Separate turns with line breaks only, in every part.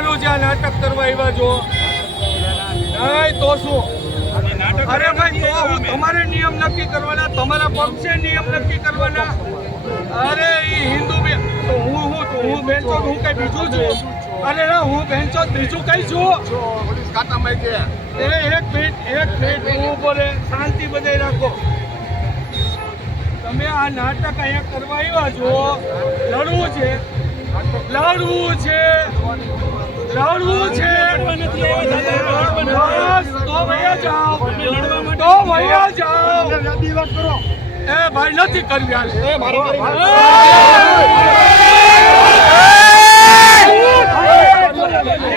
આવ્યા છો. નહીં તો શું? અરે ભાઈ, તો તમારે નિયમ નક્કી કરવાના, તમારા પક્ષે નિયમ નક્કી કરવાના. અરે, ઈ હિન્દુ બે તો હું હું તો હું બેંચો હું કઈ બીજું છું? અરે, ના, હું બેંચો બીજું કઈ છું? એ એક મિનિટ એક મિનિટ હું બોલે શાંતિ બધાય રાખો. તમે આ નાટક અહીંયા કરવા આવ્યા છો? લડવું છે. લડવું છે. લડવું છે. તો વયા જાઓ. તો વયા જાઓ. એ ભાઈ નથી કરવી હાલે.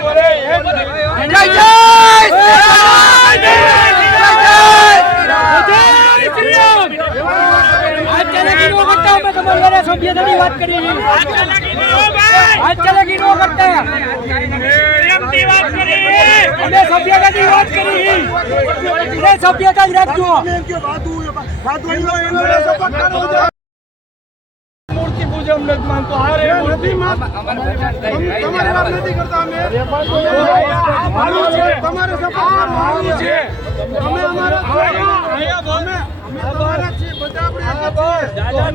અરે, એ નથી.
આજ ચાલાકી નો કરતા સભ્યતાની વાત કરી આજ ચાલાકી નો કરતા. અમે સભ્યતાની વાત કરી એ સભ્યતા જ રાખજો.
મૂર્તિ પૂજન નથી માનતો. હારે મૂર્તિ. તમારી વાત નથી કરતા અમે. આ મારું છે. તમારે સપોર્ટ છે. અમે અમારા અહીંયા બોલે અમે અમારા છીએ બધા આપણે એક જ છીએ. દાદા તમે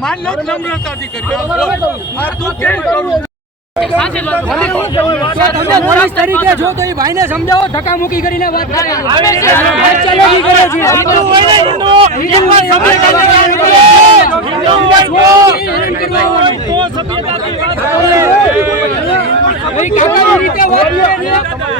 માન લો નમ્રતાથી કર્યો
તમે પોલીસ તરીકે જો તો એ ભાઈને સમજાવો ધક્કા મૂકી કરીને વાત કરે છે હિન્દુ હોય ને હિન્દુ હિન્દુ હોય સભ્યતાની વાત કરે. હિન્દુ કરવા આવવાનું. એ કાકાની રીતે વાત કરે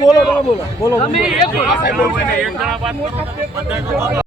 બોલો બોલો.
બોલો બોલો.